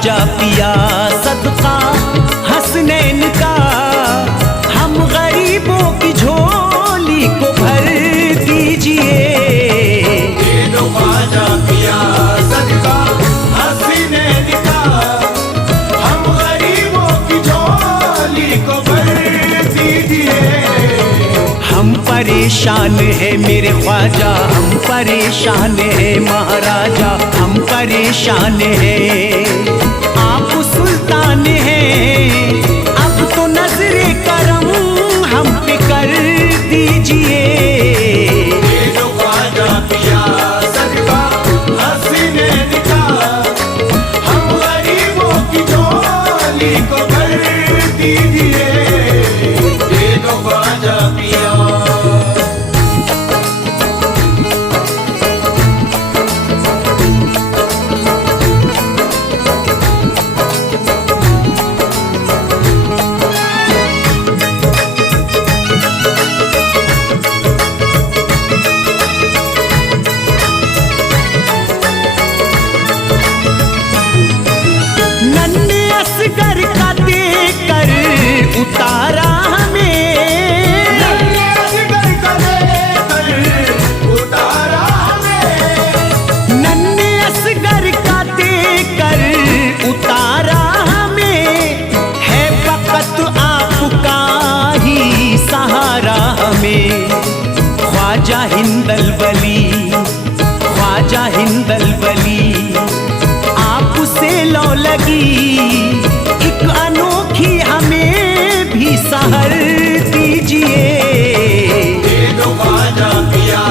ख्वाजा पिया सदका हसनैन का, हम गरीबों की झोली को भर दीजिए। दे दो ख्वाजा पिया सदका हसनैन का, हम गरीबों की झोली को भर दीजिए। हम परेशान है मेरे ख्वाजा, हम परेशान है महाराजा, हम परेशान है। आप सुल्तान हैं, अब तो नजरे करम हम पे कर दीजिए। दे दो ख्वाजा पिया सदका हसनैन का, हम गरीबों की झोली को भर दीजिए। दे दो ख्वाजा पिया। नन्हे असगर का देकर उतारा हमें, नन्हे असगर का देकर उतारा हमें, नन्हे असगर का देकर उतारा हमें, है फकत आपका ही सहारा हमें। ख्वाजा हिंदल वली, ख्वाजा हिंदल वली, आपसे लौ लगी एक अनोखी हमें भी सहर दीजिए। दे दो ख्वाजा पिया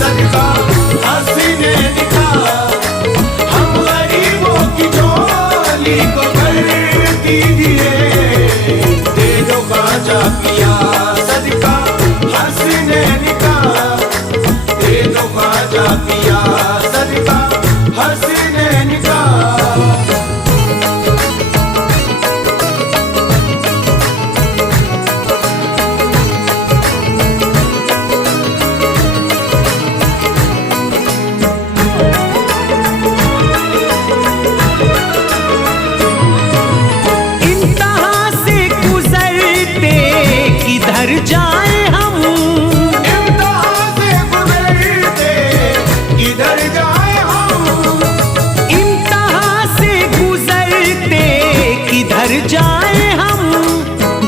सदका हसनैन का, हम गरीबों की झोली को भर दीजिए। दे दो ख्वाजा पिया सदका हसनैन का, दे दो ख्वाजा पिया सदका हसनैन का। इंतहा से गुजरते किधर जाए हम, इम्तिहान से गुजरते किधर जाए हम, इंतहा से गुजरते किधर जाए हम।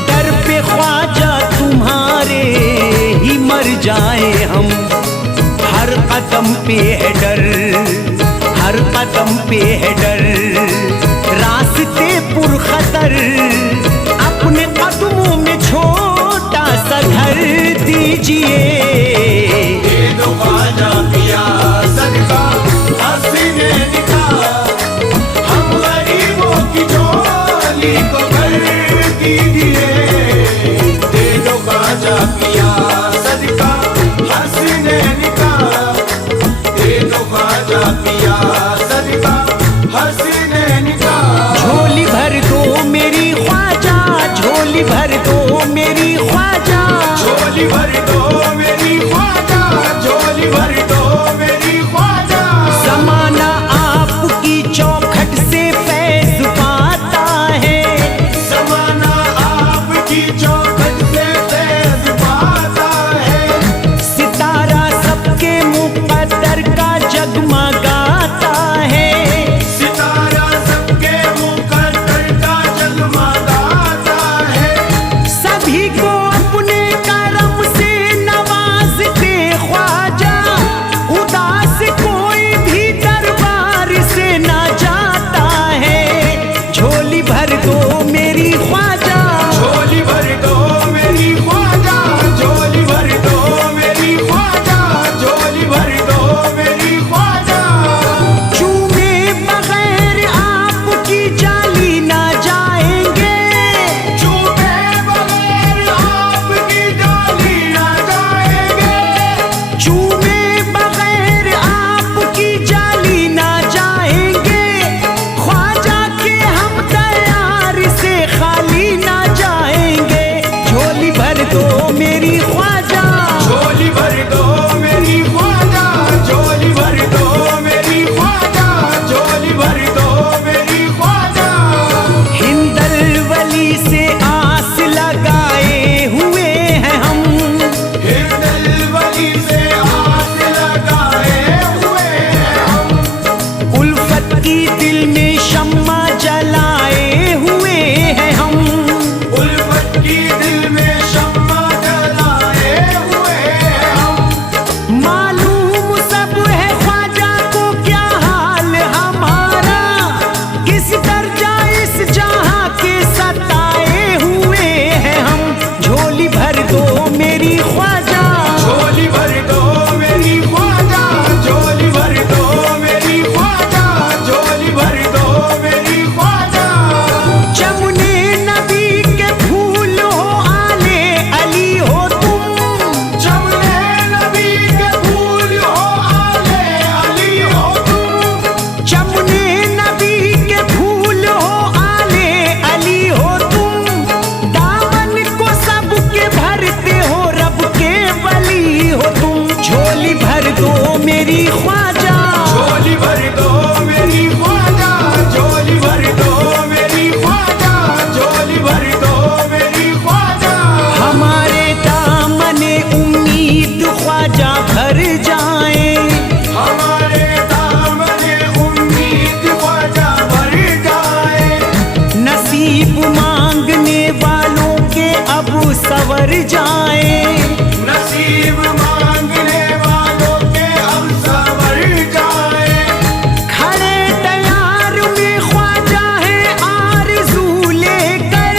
डर पे ख्वाजा तुम्हारे ही मर जाए हम। हर कदम पे है डर, हर कदम पे है डर, रास्ते पुरखतर, अपने कदमों में छोटा सा घर दीजिए। दे दो ख्वाजा पिया सदका हसनैन का, हम गरीबों की झोली को भर दीजिए। दे दो ख्वाजा पिया सदका हसनैन का, दे दो ख्वाजा पिया सदका हसनैन का। झोली भर दो मेरी ख्वाजा, झोली भर दो मेरी ख्वाजा, झोली भर दो मेरी ख्वाजा, झोली भर दो मेरी ख्वाजा। जमाना आपकी चौखट से फैज पाता है, ज़माना आपकी चौखट से फैज़ पाता है, सितारा सबके मुक़द्दर का जगमगाता है। सितारा सबके मुक़द्दर का जगमगाता है, सभी को अपने करम से नवा बर जाए। नसीब मांगने वालों के अब सवर जाए। खड़े तैयार में ख्वाजा है आरज़ू लेकर,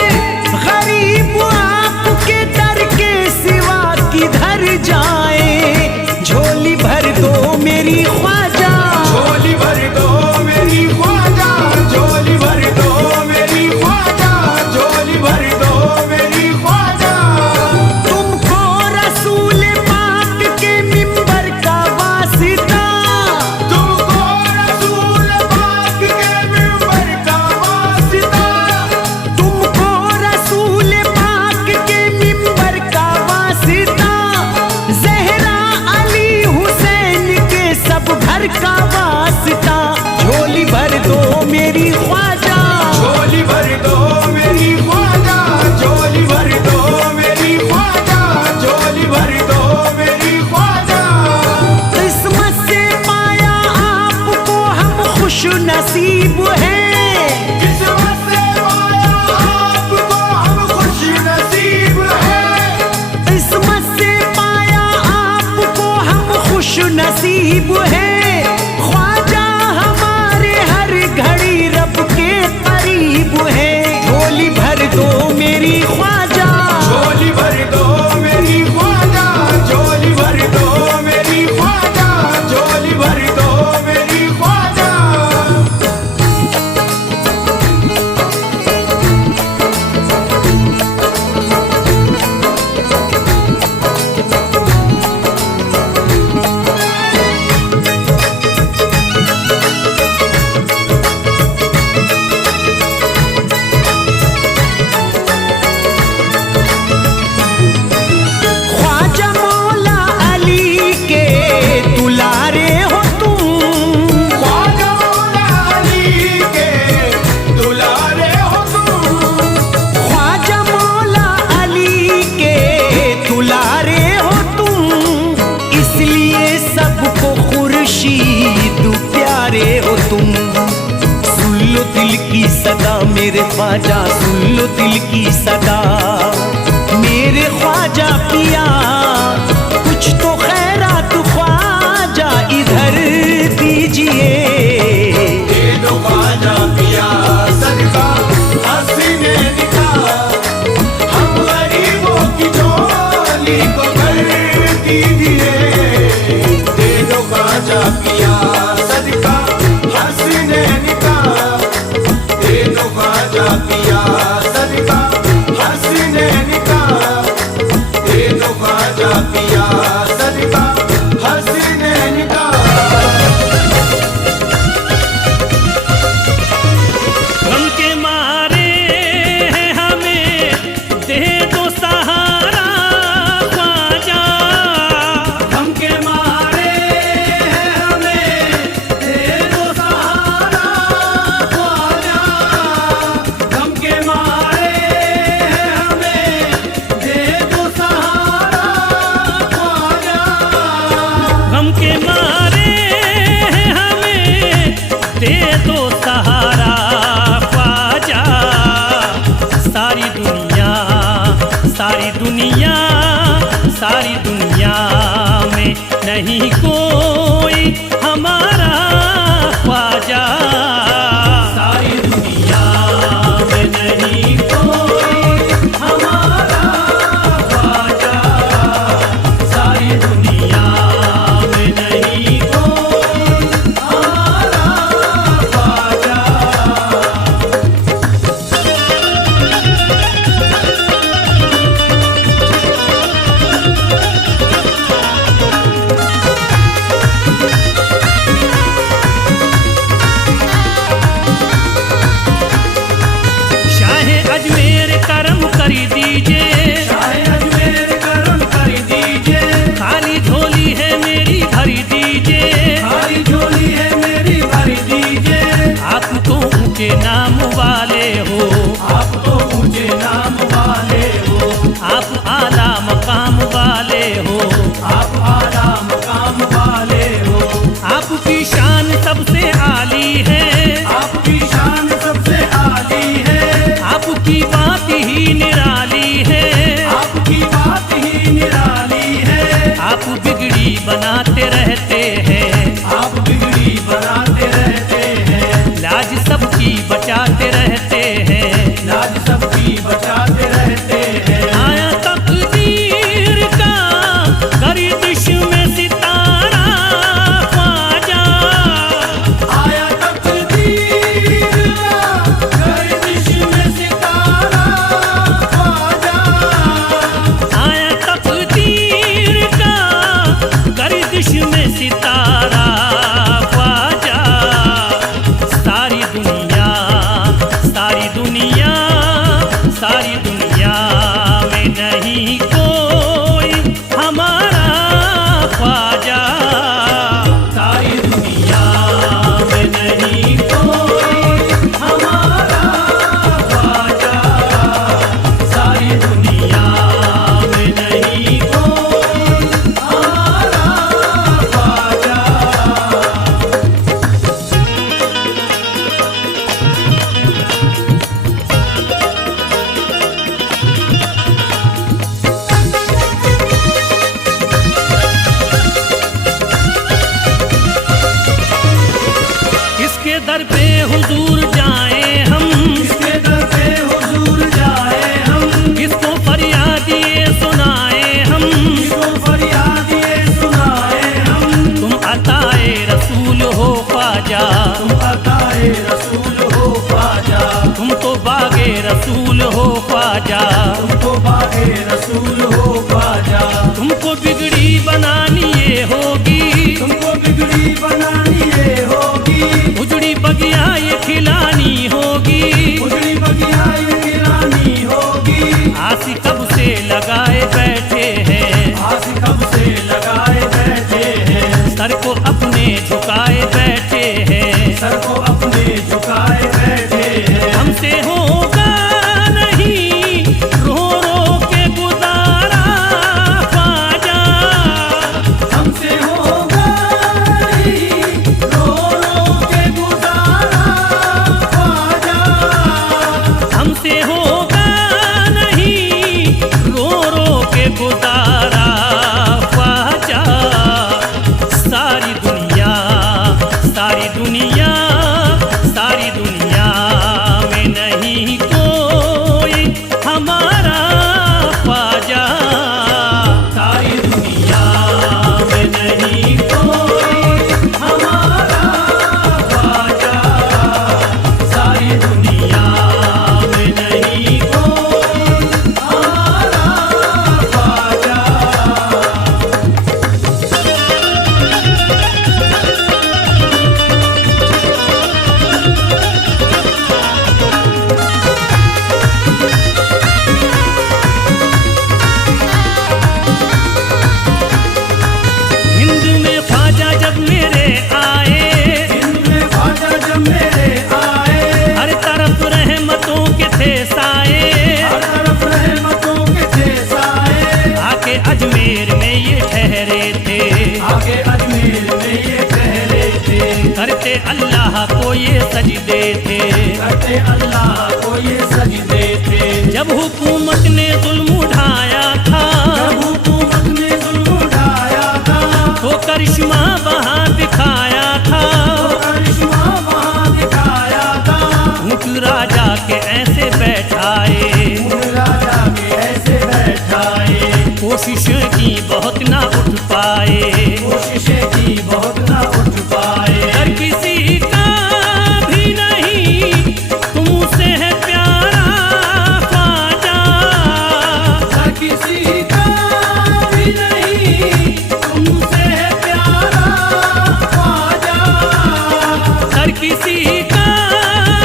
गरीब आपके दर के सिवा किधर जाए। झोली भर दो मेरी ख्वाजा, झोली भर दो मेरी ख्वाजा, झोली भर दो मेरी ख्वाजा, झोली भर दो मेरी ख्वाजा। तुमको रसूल पाक के मिंबर का वास्ता, तुमको रसूल पाक के मिंबर का वास्ता, तुमको रसूल पाक के मिंबर का वास्ता। ज़हरा अली हुसैन के सब घर का वास्ता। झोली भर दो मेरी ख्वाजा, झोली भर दो मेरी ख्वाजा, झोली भर दो मेरी ख्वाजा, झोली भर दो मेरी ख्वाजा। किस्मत से पाया आपको हम खुश नसीब हैं। किस्मत से पाया आपको हम खुश नसीब हैं। किस्मत से पाया आपको हम खुश नसीब हैं। ख्वाजा हमारे हर घड़ी रब के करीब है। झोली भर दो मेरी ख्वाजा, झोली भर दो मेरी ख्वाजा, झोली भर दो मेरी ख्वाजा, झोली भर दो मेरी ख्वाजा। ख्वाजा मौला अली के दुलारे हो तुम। ख्वाजा मौला अली के दुलारे हो तुम। ख्वाजा मौला अली के दुलारे हो तुम। इसलिए सबको खुर्शीद प्यारे हो तुम। सुन लो दिल की सदा मेरे ख्वाजा, सुन लो दिल की सदा मेरे ख्वाजा पिया। कुछ तो खैरात ख्वाजा इधर दीजिए। दे दो ख्वाजा पिया सदका हसीने निकाह, हम गरीबों की झोली को भर दीजिए। दे दो ख्वाजा पिया सदका हसीने निकाह, दे दो ख्वाजा पिया सदका हसीने निकाह, दे दो ख्वाजा पिया सदका हसीने निकाह। गम के मारे हैं हमें दे दो सहारा ख्वाजा। गम के मारे हैं हमें दे दो सहारा ख्वाजा। गम के मारे हैं हमें दे दो सहारा ख्वाजा। गम के मारे हैं हमें दे दो सहारा ख्वाजा। सारी दुनिया, सारी दुनिया, सारी दुनिया में नहीं कोई हमारा ख्वाजा। सारी दुनिया में नहीं कोई हमारा ख्वाजा। सारी दुनिया में नहीं कोई हमारा ख्वाजा। रसूल हो ख्वाजा, तुमको बागे रसूल हो ख्वाजा, तुमको बिगड़ी बनानी ये होगी, तुमको बिगड़ी बनानी ये होगी, उजड़ी बगिया ये खिलानी होगी, उजड़ी बगिया ये गिरानी होगी। आसी कब से लगाए बैठे हैं, आस कब से लगाए बैठे हैं, सर को अपने झुकाए बैठे हैं, सर को अपने झुकाए बैठे हैं। हमसे होगा नहीं रो रो के गुजारा ख्वाजा, हमसे होगा नहीं रो रो के गुजारा ख्वाजा, हमसे होगा नहीं रो रो के गुजारा ख्वाजा। सारी दुनिया, सारी दुनिया, सारी दुनिया में नहीं कोई हमारा ख्वाजा, सारी दुनिया में नहीं कोई हमारा ख्वाजा, सारी दुनिया में नहीं कोई हमारा ख्वाजा। हिंद में ख्वाजा जब मेरे आए, इनमें ख्वाजा जब मेरे आए, हर तरफ रहमतों के थे साए, हर तरफ रहमतों के थे साए, आके अजमेर में ये ठहरे थे, आगे अजमेर में ये ठहरे थे, करते अल्लाह को ये सजदे थे, करते अल्लाह को ये सजदे थे। जब हुकूमत ने जुल्म उठाया था, जब हुकूमत ने जुल्म उठाया था, तो करिश्मा वहाँ दिखाया था, करिश्मा वहाँ दिखाया था, ऊँट राजा के ऐसे बैठाए, राजा के ऐसे बैठाए, कोशिश की बहुत ना उठ पाए, कोशिशें की बहुत ना उठ पाए। हर किसी का भी नहीं तुमसे है प्यारा ख्वाजा, हर किसी का भी नहीं तुमसे है प्यारा ख्वाजा, हर किसी का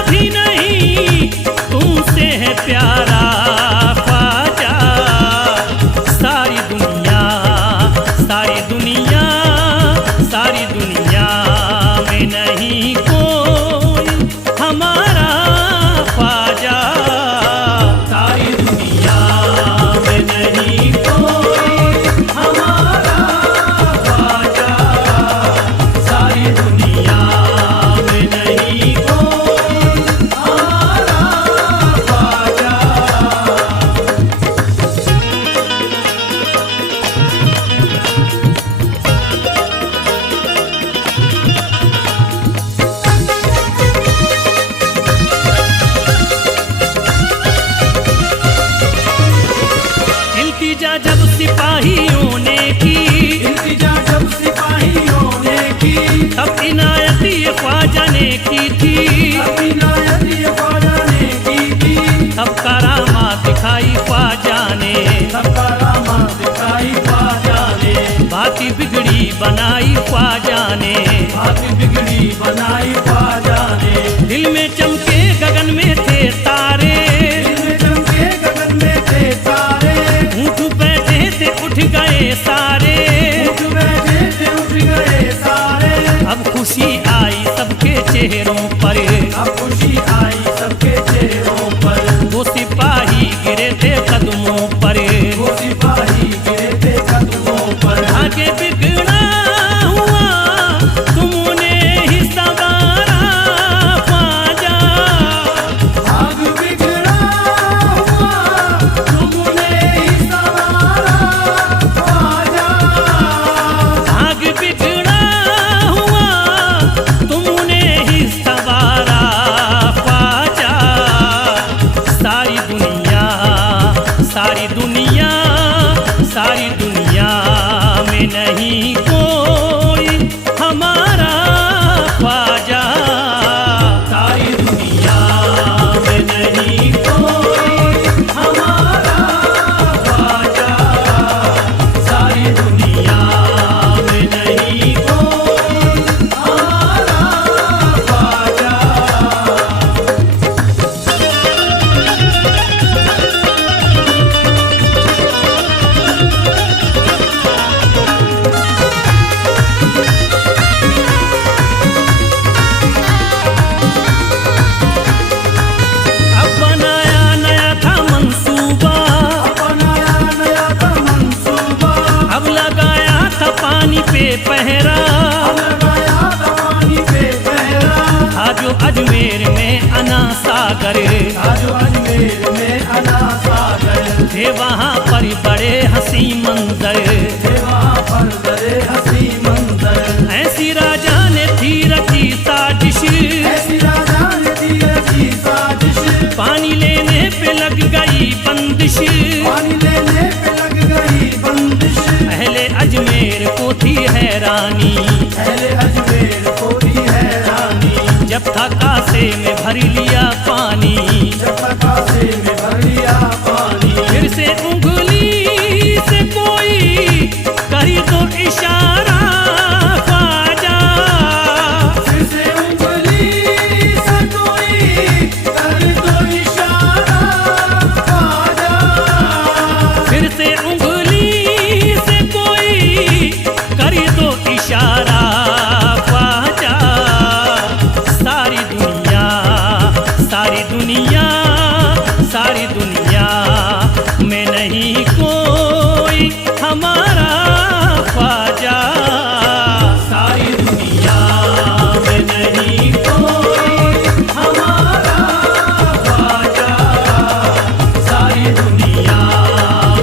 भी नहीं तुमसे है प्यारा ख्वाजा। सारी दुनिया, सारी दुनिया, सारी दुनिया में नहीं कोई हमारा ख्वाजा, सारी दुनिया में नहीं कोई हमारा ख्वाजा, सारी दुनिया में नहीं कोई हमारा ख्वाजा। इल्तिजा जब सिपाहियों ने की, इल्तिजा जब सिपाहियों ने की, तब इनायत ये ख्वाजा ने की थी, अपनी नायत ये ख्वाजा ने की थी, तब करामा दिखाई ख्वाजा ने, सब करामात दिखाई ख्वाजा ने, बाती बिगड़ी बनाई ख्वाजा ने, बात बिगड़ी बनाई ख्वाजा ने, दिल में चमके गगन में थे तारे, दिल में चमके गगन में थे तारे, ऊँट बैठे थे उठ गए सारे, उठ बैठे थे उठ गए सारे, अब खुशी आई सबके चेहरों पर, अब खुशी आई सबके चेहरों पर, वो सिपाही गिरे थे कदमों पर, वो सिपाही गिरे थे कदमों पर। आगे बिगड़ा हुआ तुमने ही सवारा ख्वाजा, आग बिगड़ा हुआ तुमने ही संवारा ख्वाजा, आग बिगड़ा हुआ तुमने ही सवारा ख्वाजा। सारी दुनिया, सारी दुनिया, सारी दुनिया में नहीं कोई हमारा ख्वाजा, सारी दुनिया में नहीं कोई बेपहरा, पानी बेपहरा, था जो अजमेर में अना सागर, जो अजमेर में अना सागर, थे वहाँ पर बड़े हंसी मंजर, थे वहाँ पर बड़े हंसी मंजर। ऐसी राजा ने थी रची साजिश, ऐसी राजा ने थी रची साजिश, पानी लेने पे लग गई बंदिश, पानी लेने पे लग गई बंदिश। अहले अजमेर को थी हैरानी, अहले अजमेर को थी हैरानी, जब था कासे में भर लिया पानी, जब कासे में भर लिया पानी। फिर से उंगली से कोई करी तो इशारा ख्वाजा, फिर से उंगली से कोई कर दो इशारा ख्वाजा, फिर से उंगली से कोई करी तो इशारा ख्वाजा। सारी दुनिया, सारी दुनिया, सारी दुनिया में नहीं कोई हमारा ख्वाजा, सारी दुनिया में नहीं कोई हमारा ख्वाजा, सारी दुनिया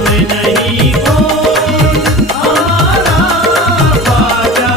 में नहीं कोई हमारा ख्वाजा।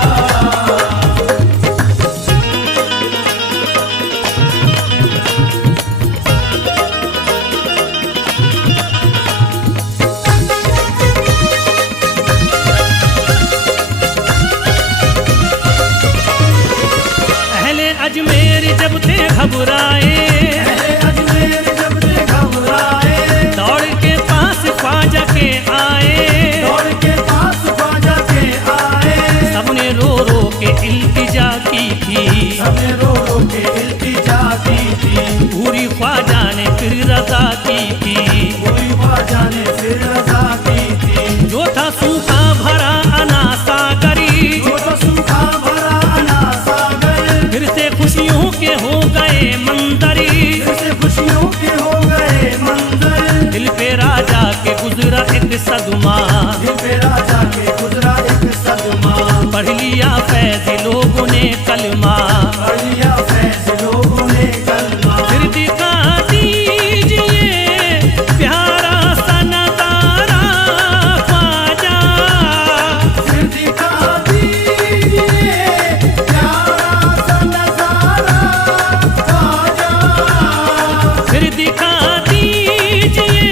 अहले अजमेर जब थे घबराए, अहले अजमेर जब से घबराए, दौड़ के पास ख्वाजा के आए, दौड़ के पास ख्वाजा के आए, सबने रो रो के इल्तिजा की थी, सबने रो रो के इल्तिजा की थी, पूरी ख्वाजा ने फिर रजा की थी, कोई ख्वाजा ने फिर रजा की थी। जो था सूखा भरा अना सागरी, जो तो सूखा भरा अना सागर, फिर से खुशियों के हो गए मंजरी, फिर से खुशियों के हो गए मंजर। दिल पे राजा के गुजरा एक सदमा, दिल पे राजा के गुजरा एक सदमा, पढ़ लिया फैज लोगों ने कलमा, पढ़ लिया फैज लोगों ने कलमा। फिर दिखा दीजिए प्यारा सा नजारा ख्वाजा, फिर दिखा दीजिए प्यारा सा नजारा ख्वाजा, फिर दिखा दीजिए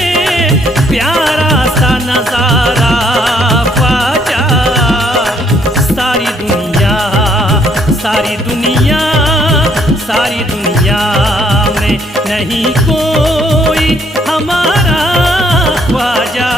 प्यारा सा नजारा ख्वाजा। सारी दुनिया, सारी दुनिया, सारी दुनिया में नहीं कोई हमारा ख्वाजा।